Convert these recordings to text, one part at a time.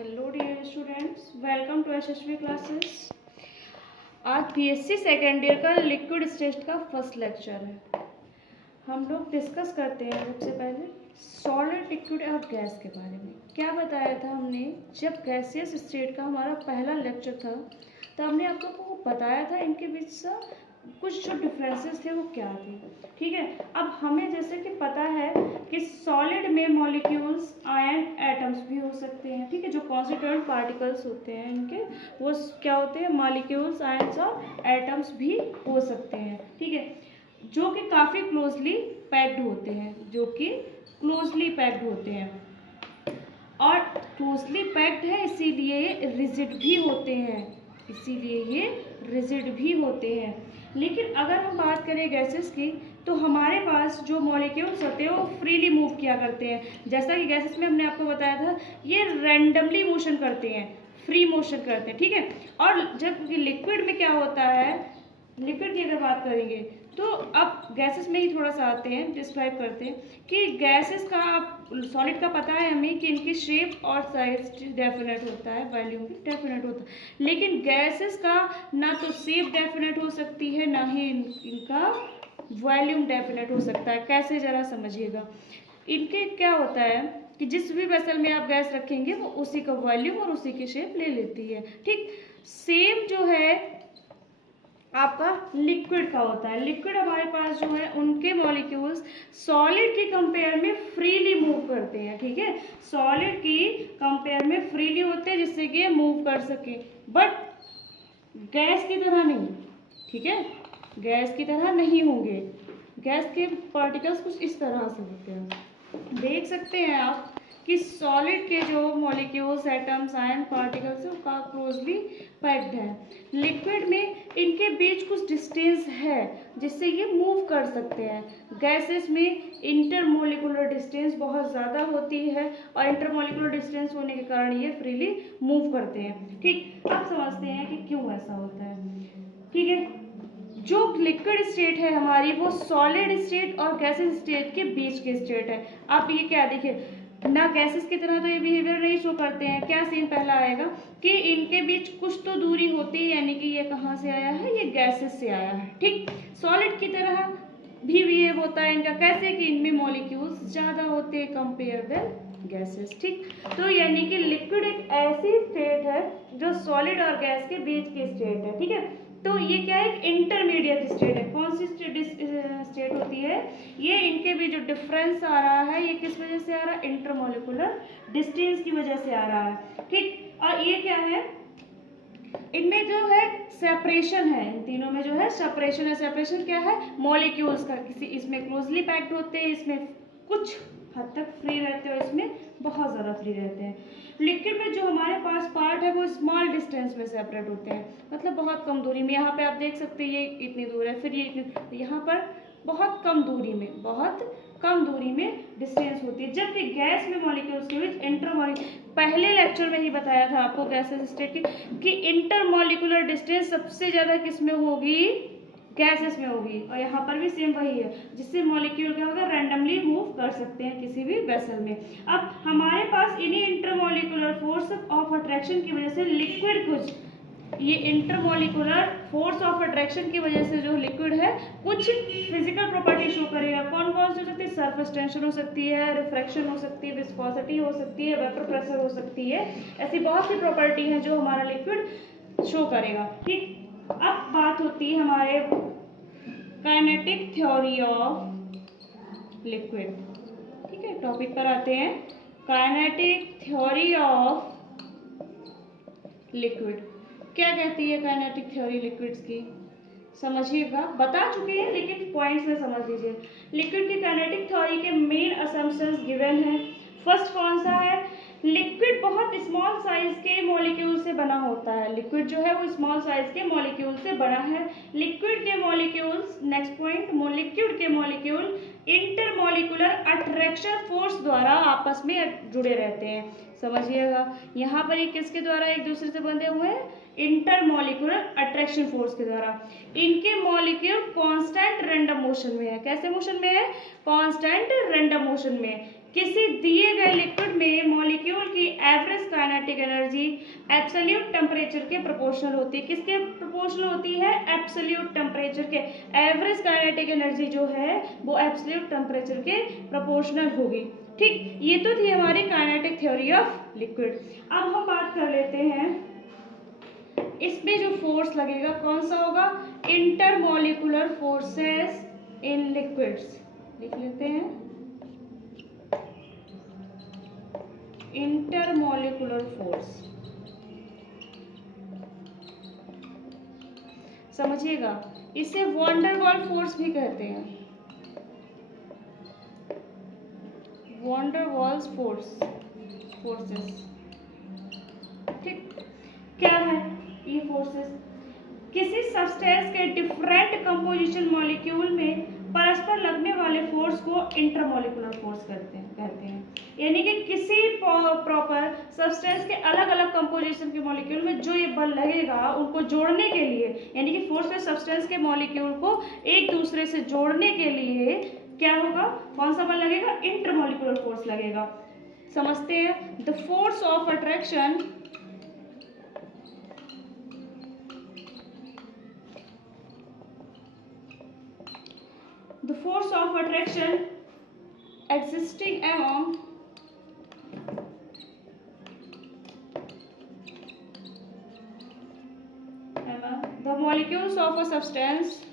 Hello dear students, welcome to Yashasvi classes. आज BSc second year का liquid state का first lecture है। हम लोग डिस्कस करते हैं सबसे पहले सॉलिड, लिक्विड और गैस के बारे में। क्या बताया था हमने, जब गैसियस स्टेट का हमारा पहला लेक्चर था तो हमने आप लोगों को बताया था इनके बीच से कुछ जो डिफरेंसेस थे वो क्या थे। ठीक है, अब हमें जैसे कि पता है कि सॉलिड में मॉलिक्यूल्स, आयन, एटम्स भी हो सकते हैं। ठीक है, जो कॉन्स्टिट्यूएंट पार्टिकल्स होते हैं इनके, वो क्या होते हैं, मॉलिक्यूल्स, आयंस और एटम्स भी हो सकते हैं। ठीक है, जो कि काफ़ी क्लोजली पैक्ड होते हैं, और क्लोजली पैक्ड है इसीलिए रिजिड भी होते हैं। लेकिन अगर हम बात करें गैसेस की, तो हमारे पास जो मॉलिक्यूल्स होते हैं वो फ्रीली मूव किया करते हैं। जैसा कि गैसेस में हमने आपको बताया था, ये रैंडमली मोशन करते हैं, फ्री मोशन करते हैं। ठीक है, और जब लिक्विड में क्या होता है, लिक्विड की अगर बात करेंगे तो अब गैसेस में ही थोड़ा सा आते हैं, डिस्क्राइब करते हैं कि गैसेस का, सॉलिड का पता है हमें कि इनकी शेप और साइज डेफिनेट होता है, वॉल्यूम भी डेफिनेट होता है। लेकिन गैसेस का ना तो शेप डेफिनेट हो सकती है, ना ही इनका वॉल्यूम डेफिनेट हो सकता है। कैसे, ज़रा समझिएगा। इनके क्या होता है कि जिस भी वेसल में आप गैस रखेंगे वो उसी का वॉल्यूम और उसी की शेप ले लेती है। ठीक, सेम जो है आपका लिक्विड का होता है। लिक्विड हमारे पास जो है उनके मॉलिक्यूल्स सॉलिड के कंपेयर में फ्रीली मूव करते हैं। ठीक है, सॉलिड की कंपेयर में फ्रीली होते हैं जिससे कि ये मूव कर सके, बट गैस की तरह नहीं। ठीक है, गैस की तरह नहीं होंगे। गैस के पार्टिकल्स कुछ इस तरह से होते हैं। देख सकते हैं आप कि सॉलिड के जो मॉलिक्यूल्स, एटम्स, आयन, पार्टिकल्स है वो क्लोजली पैक्ड है। लिक्विड में इनके बीच कुछ डिस्टेंस है जिससे ये मूव कर सकते हैं। गैसेस में इंटरमोलिकुलर डिस्टेंस बहुत ज़्यादा होती है और इंटरमोलिकुलर डिस्टेंस होने के कारण ये फ्रीली मूव करते हैं। ठीक, अब समझते हैं कि क्यों ऐसा होता है। ठीक है, जो लिक्विड स्टेट है हमारी, वो सॉलिड स्टेट और गैसेस स्टेट के बीच की स्टेट है। आप ये क्या देखिए ना, गैसेस की तरह तो ये बिहेवियर नहीं शो करते हैं। क्या सीन पहला आएगा कि इनके बीच कुछ तो दूरी होती है, यानी कि ये कहाँ से आया है, ये गैसेस से आया है। ठीक, सॉलिड की तरह भी बिहेव होता है इनका। कैसे कि इनमें मॉलिक्यूल्स ज़्यादा होते हैं कंपेयर देन गैसेस। ठीक, तो यानी कि लिक्विड एक ऐसी स्टेट है जो सॉलिड और गैस के बीच की स्टेट है। ठीक है, तो ये क्या है, एक इंटरमीडिएट स्टेट है। कौन सी स्टेट होती है ये, इनके बीच जो डिफरेंस आ रहा है ये किस वजह से आ रहा है, इंटरमोलिकुलर डिस्टेंस की वजह से आ रहा है। ठीक, और ये क्या है, इनमें जो है सेपरेशन है, इन तीनों में जो है सेपरेशन है। सेपरेशन क्या है, मॉलिक्यूल्स का, किसी इसमें क्लोजली पैक्ड होते हैं, इसमें कुछ हद तक फ्री रहते हैं और इसमें बहुत ज़्यादा फ्री रहते हैं। लिक्विड में जो हमारे पास पार्ट है वो स्मॉल डिस्टेंस में सेपरेट होते हैं, मतलब बहुत कम दूरी में। यहाँ पे आप देख सकते हैं ये इतनी दूर है, फिर ये इतनी, यहाँ पर बहुत कम दूरी में डिस्टेंस होती है। जबकि गैस में मॉलिक्यूल्स के बीच पहले लेक्चर में ही बताया था आपको गैसेस स्टेट की कि इंटरमॉलिक्यूलर डिस्टेंस सबसे ज़्यादा किस में होगी, गैसेस में होगी। और यहाँ पर भी सेम वही है, जिससे मॉलिक्यूल क्या होगा, रैंडमली मूव कर सकते हैं किसी भी वेसल में। अब हमारे पास इन्हीं इंटरमॉलिक्यूलर फोर्स ऑफ अट्रैक्शन की वजह से लिक्विड कुछ, ये इंटरमॉलिक्यूलर फोर्स ऑफ अट्रैक्शन की वजह से जो लिक्विड है कुछ फिजिकल प्रॉपर्टी शो करेगा। कौन कौन सी हो सकती है, सरफेस टेंशन हो सकती है, रिफ्रैक्शन हो सकती है, विस्कोसिटी हो सकती है, वेपर प्रेशर हो सकती है। ऐसी बहुत सी प्रॉपर्टी है जो हमारा लिक्विड शो करेगा। ठीक, अब बात होती है हमारे काइनेटिक थ्योरी ऑफ लिक्विड। ठीक है, टॉपिक पर आते हैं, काइनेटिक थ्योरी ऑफ लिक्विड। क्या कहती है काइनेटिक थ्योरी लिक्विड्स की, समझिएगा। बता चुके हैं लेकिन पॉइंट्स में समझ लीजिए। लिक्विड की काइनेटिक थ्योरी के मेन असम्पशंस गिवन है। फर्स्ट कौन सा है, लिक्विड बहुत स्मॉल साइज के मॉलिक्यूल से बना होता है। लिक्विड जो है वो स्मॉल साइज के मॉलिक्यूल से बना है। लिक्विड के मॉलिक्यूल्स, नेक्स्ट पॉइंट, लिक्विड के मॉलिक्यूल इंटरमॉलिक्यूलर अट्रैक्शन फोर्स द्वारा आपस में जुड़े रहते हैं। समझिएगा, यहाँ पर ये किसके द्वारा एक दूसरे से बंधे हुए हैं, इंटरमॉलिक्यूलर अट्रैक्शन फोर्स के द्वारा। इनके मॉलिक्यूल कांस्टेंट रैंडम मोशन में है। कैसे मोशन में है, कांस्टेंट रैंडम मोशन में। किसी दिए गए लिक्विड में मॉलिक्यूल की average kinetic energy absolute temperature के प्रोपोर्शनल होती है। किसके प्रोपोर्शनल होती है? एब्सोल्यूट टेम्परेचर के। एवरेज काइनेटिक एनर्जी जो है वो एब्सोल्यूट टेम्परेचर के प्रोपोर्शनल होगी। ठीक, ये तो थी हमारी काइनेटिक थ्योरी ऑफ लिक्विड। अब हम बात कर लेते हैं इसमें जो फोर्स लगेगा कौन सा होगा? Intermolecular forces in liquids. लिख लेते हैं, इंटरमोलिकुलर फोर्स। समझिएगा, इसे वॉन डेर वाल्स फोर्स भी कहते हैं। Van der Waals forces. ठीक, क्या है ये फोर्सेस? किसी सब्सटेंस के डिफरेंट कंपोजिशन मॉलिक्यूल में परस्पर लगने वाले फोर्स को इंटरमोलिकुलर फोर्स कहते हैं। यानी कि किसी प्रॉपर सब्सटेंस के अलग अलग कंपोजिशन के मॉलिक्यूल में जो ये बल लगेगा उनको जोड़ने के लिए, यानी कि फोर्स में सब्सटेंस के मॉलिक्यूल को एक दूसरे से जोड़ने के लिए क्या होगा? कौन सा बल लगेगा? इंटरमोलिकुलर फोर्स लगेगा। समझते हैं। The force of attraction existing among the molecules of a substance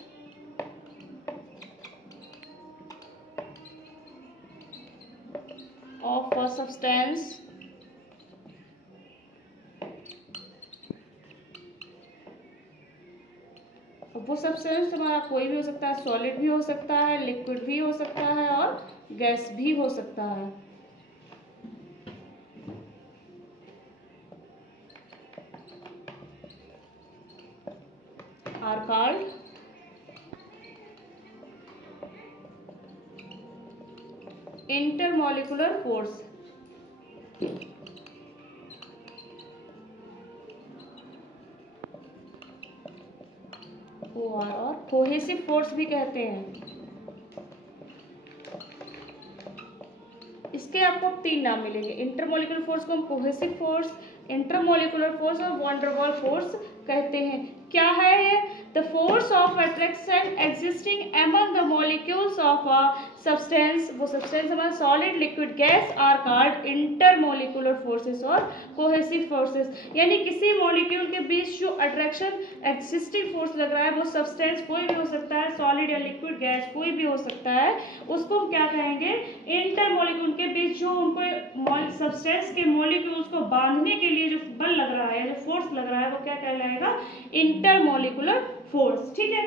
वो सब्सटेंस हमारा कोई भी हो सकता है, सॉलिड भी हो सकता है, लिक्विड भी हो सकता है और गैस भी हो सकता है। Are called intermolecular force. और कोहेसिव फोर्स भी कहते हैं। इसके आपको 3 नाम मिलेंगे। इंटरमोलिकुलर फोर्स को हम कोहेसिव फोर्स, इंटरमोलिकुलर फोर्स और वॉन डेर वाल्स फोर्स कहते हैं। क्या है ये? The force of attraction existing among the molecules of a substance. वो सब्सटेंस हमारा solid, liquid, gas are called intermolecular forces और कोहेसिव फोर्सेस। यानी किसी मॉलिक्यूल के बीच जो अट्रैक्शन एग्जिस्टिंग फोर्स लग रहा है, वो सब्सटेंस कोई भी हो सकता है, सॉलिड या लिक्विड, गैस कोई भी हो सकता है, उसको हम क्या कहेंगे? इंटरमोलिक्यूल के बीच जो उनको सब्सटेंस के मॉलिक्यूल्स को बांधने के लिए जो बल लग रहा है, जो फोर्स लग रहा है, वो क्या कहलाएगा? Intermolecular force. ठीक है,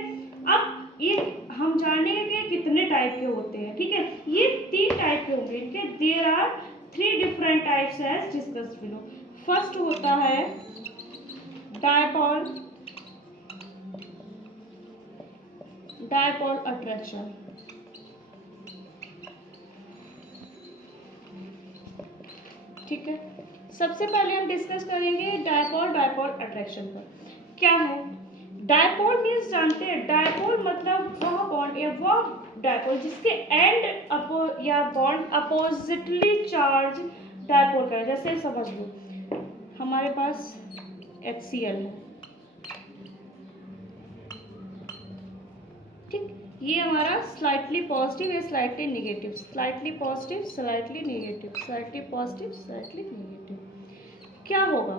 अब ये हम जानेंगे कि कितने टाइप के होते हैं। ठीक है, ये 3 टाइप के होंगे। ठीक है, there are 3 different types as discussed below. First होता है डायपोल अट्रैक्शन। ठीक है, सबसे पहले हम डिस्कस करेंगे डायपोल अट्रैक्शन पर। क्या है डायपोल? मीन्स जानते हैं, डायपोल मतलब वह बॉन्ड या वह डायपोल जिसके एंड या बॉन्ड अपोजिटली चार्ज डायपोल का है। जैसे समझ लो हमारे पास HCl है। ठीक, ये हमारा स्लाइटली पॉजिटिव या slightly negative, slightly positive, slightly negative, slightly positive, slightly negative. क्या होगा?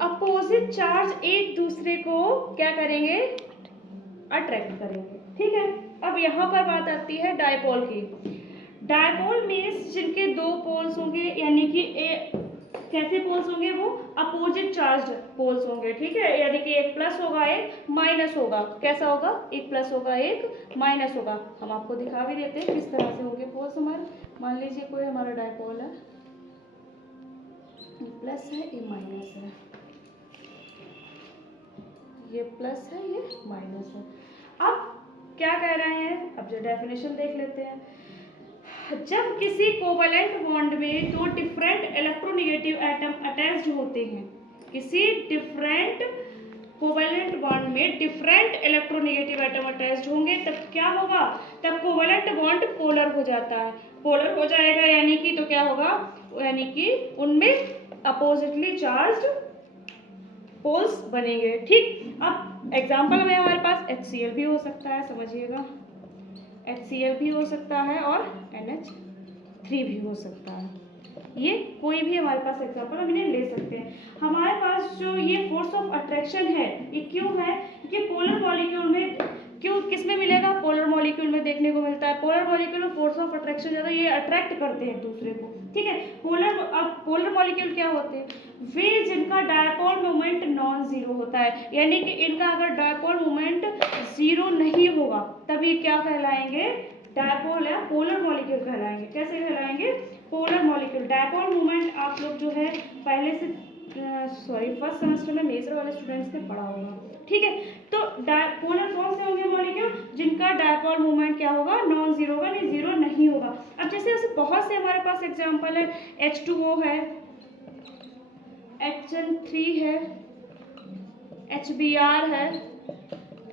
अपोजिट चार्ज एक दूसरे को क्या करेंगे? अट्रैक्ट करेंगे। ठीक है, अब यहाँ पर बात आती है डायपोल की। डायपोल मीन्स जिनके 2 पोल्स होंगे, यानी कि कैसे पोल्स होंगे? वो अपोजिट चार्ज पोल्स होंगे। ठीक है, यानी कि एक प्लस होगा, एक माइनस होगा। कैसा होगा? एक प्लस होगा, एक माइनस होगा। हम आपको दिखा भी देते हैं किस तरह से होंगे पोल्स हमारे। मान लीजिए कोई हमारा डायपोल है, ये प्लस है, ये माइनस है, ये प्लस है, ये माइनस है। अब क्या कह रहे हैं? अब जो डेफिनेशन देख लेते हैं। जब किसी कोवैलेंट बॉन्ड में 2 डिफरेंट इलेक्ट्रोनेगेटिव एटम अटैच्ड होते हैं, किसी डिफरेंट कोवेलेंट बॉन्ड में डिफरेंट इलेक्ट्रोनेगेटिव एटम अटैच्ड होंगे, तब क्या होगा, तब कोवेलेंट बॉन्ड पोलर हो जाता है, पोलर हो जाएगा, यानी कि तो क्या होगा, यानी कि उनमें अपोजिटली चार्ज पोल्स बनेंगे। ठीक, अब एग्जांपल में हमारे पास HCl भी हो सकता है, समझिएगा, HCl भी हो सकता है और NH3 भी हो सकता है। ये कोई भी हमारे पास एग्जांपल हम इन्हें ले सकते हैं। हमारे पास जो ये फोर्स ऑफ अट्रैक्शन है, ये क्यों है, क्योंकि पोलर मॉलिक्यूल में, क्यों किस में मिलेगा, पोलर मॉलिक्यूल में देखने को मिलता है। पोलर मॉलिक्यूल में फोर्स ऑफ अट्रैक्शन ज़्यादा, ये अट्रैक्ट करते हैं दूसरे को। ठीक है, पोलर मॉलिक्यूल क्या होते हैं, वे जिनका डायपोल मोमेंट नॉन जीरो होता है, यानी कि इनका अगर डायपोल मोमेंट जीरो नहीं होगा तब ये क्या कहलाएंगे, डायपोल या पोलर मॉलिक्यूल कहलाएंगे। कैसे कहलाएंगे, पोलर मॉलिक्यूल। डायपोल मोमेंट आप लोग जो है पहले से फर्स्ट सेमेस्टर में मेजर वाले स्टूडेंट्स ने पढ़ा होगा। ठीक है, तो पोलर कौन से होंगे मॉलिक्यूल, जिनका डायपोल मोमेंट क्या होगा, नॉन जीरो होगा, नहीं जीरो नहीं होगा। अब जैसे ऐसे बहुत से हमारे पास एग्जांपल है, H2O है, HN3 है, HBr है,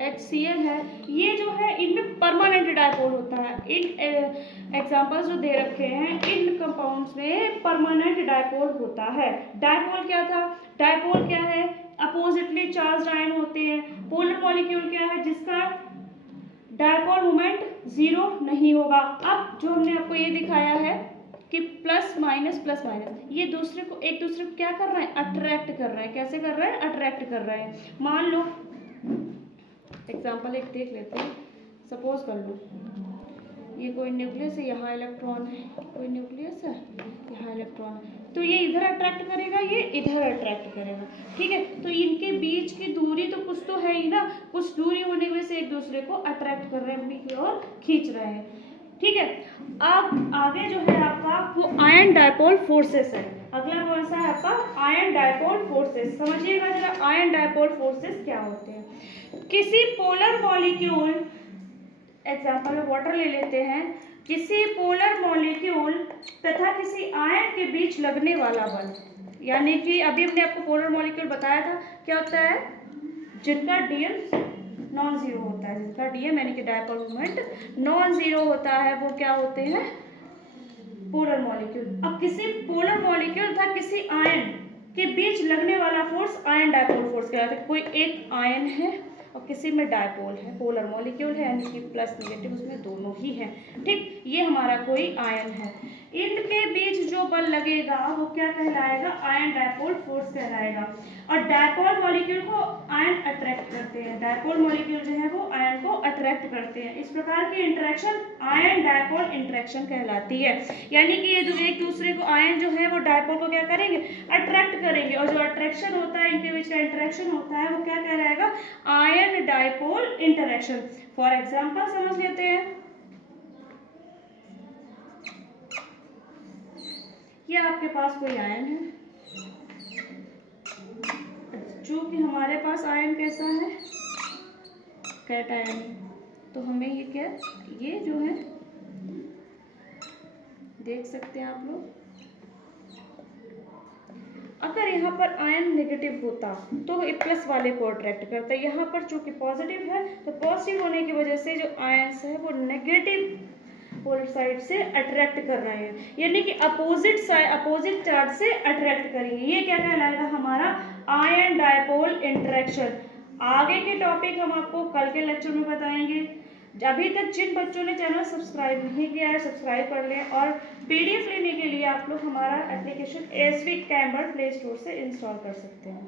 HCl है, ये जो है इनमें परमानेंट डायपोल होता है। इन एग्जांपल्स जो दे रखे हैं, इन कंपाउंड्स में परमानेंट डायपोल होता है। डायपोल क्या था, डायपोल क्या है, अपोजिटली चार्ज आयन होते हैं। पोलर मॉलिक्यूल क्या है, जिसका डायपोल मोमेंट जीरो नहीं होगा। अब जो हमने आपको ये दिखाया है कि प्लस माइनस, ये दूसरे को एक दूसरे को क्या कर रहे हैं, अट्रैक्ट कर रहे हैं। कैसे कर रहे हैं, अट्रैक्ट कर रहे हैं। मान लो एग्जाम्पल एक देख लेते हैं, सपोज कर लो ये कोई न्यूक्लियस है, यहाँ इलेक्ट्रॉन है, कोई न्यूक्लियस है, यहाँ इलेक्ट्रॉन है, तो ये इधर अट्रैक्ट करेगा, ये इधर अट्रैक्ट करेगा। ठीक है, तो इनके बीच की दूरी तो कुछ तो है ही ना, कुछ दूरी होने की वजह से एक दूसरे को अट्रैक्ट कर रहे हैं, अपनी की ओर खींच रहे हैं। ठीक है, अब आगे जो है आपका वो आयन डायपोल फोर्सेस है। अगला कौन सा है आपका, आयन डायपोल फोर्सेस। समझिएगा जरा, आयन डायपोल फोर्सेस क्या होते हैं। किसी पोलर मॉलिक्यूल, एग्जांपल में वाटर ले लेते हैं, किसी पोलर मॉलिक्यूल तथा किसी आयन के बीच लगने वाला बल, यानी कि अभी हमने आपको पोलर मॉलिक्यूल बताया था क्या होता है, जिनका डीएम नॉन जीरो होता है, जिनका डीएम यानी कि डायपोल मोमेंट नॉन जीरो होता है, वो क्या होते हैं, पोलर मॉलिक्यूल। अब किसी पोलर मॉलिक्यूल तथा किसी आयन के बीच लगने वाला फोर्स आयन डायपोल फोर्स कहलाता है। कोई एक आयन है और किसी में डायपोल है, पोलर मॉलिक्यूल है, यानी कि प्लस नेगेटिव उसमें दोनों ही हैं। ठीक, ये हमारा कोई आयन है, इनके बीच जो बल लगेगा वो क्या कहलाएगा, आयन डायपोल फोर्स कहलाएगा। और डायपोल मॉलिक्यूल को आयन अट्रैक्ट करते हैं, डायपोल मॉलिक्यूल जो है वो आयन को अट्रैक्ट करते हैं। इस प्रकार की इंटरेक्शन आयन डायपोल इंटरेक्शन कहलाती है। यानी कि ये एक दूसरे को, आयन जो है वो डायपोल को क्या करेंगे, अट्रैक्ट करेंगे, और जो अट्रैक्शन होता है, इनके बीच का इंटरेक्शन होता है, वो क्या कहलाएगा, ion dipole interaction. For example समझ लेते हैं, ये आपके पास कोई आयन है, जो कि हमारे पास आयन कैसा है, कैटायन। तो हमें ये क्या, ये जो है देख सकते हैं आप लोग, अगर यहाँ पर आयन नेगेटिव होता तो ये प्लस वाले को अट्रैक्ट करता है। यहाँ पर चूंकि पॉजिटिव है तो पॉजिटिव होने की वजह से जो आयन्स है वो नेगेटिव पोलर साइड से अट्रैक्ट कर रहे हैं, यानी कि अपोजिट चार्ज से अट्रैक्ट करेंगे। ये क्या कहलाएगा, हमारा आयन डायपोल इंटरेक्शन। आगे के टॉपिक हम आपको कल के लेक्चर में बताएंगे। अभी तक जिन बच्चों ने चैनल सब्सक्राइब नहीं किया है, सब्सक्राइब कर लें, और PDF लेने के लिए आप लोग हमारा application ASV camber play store से इंस्टॉल कर सकते हैं।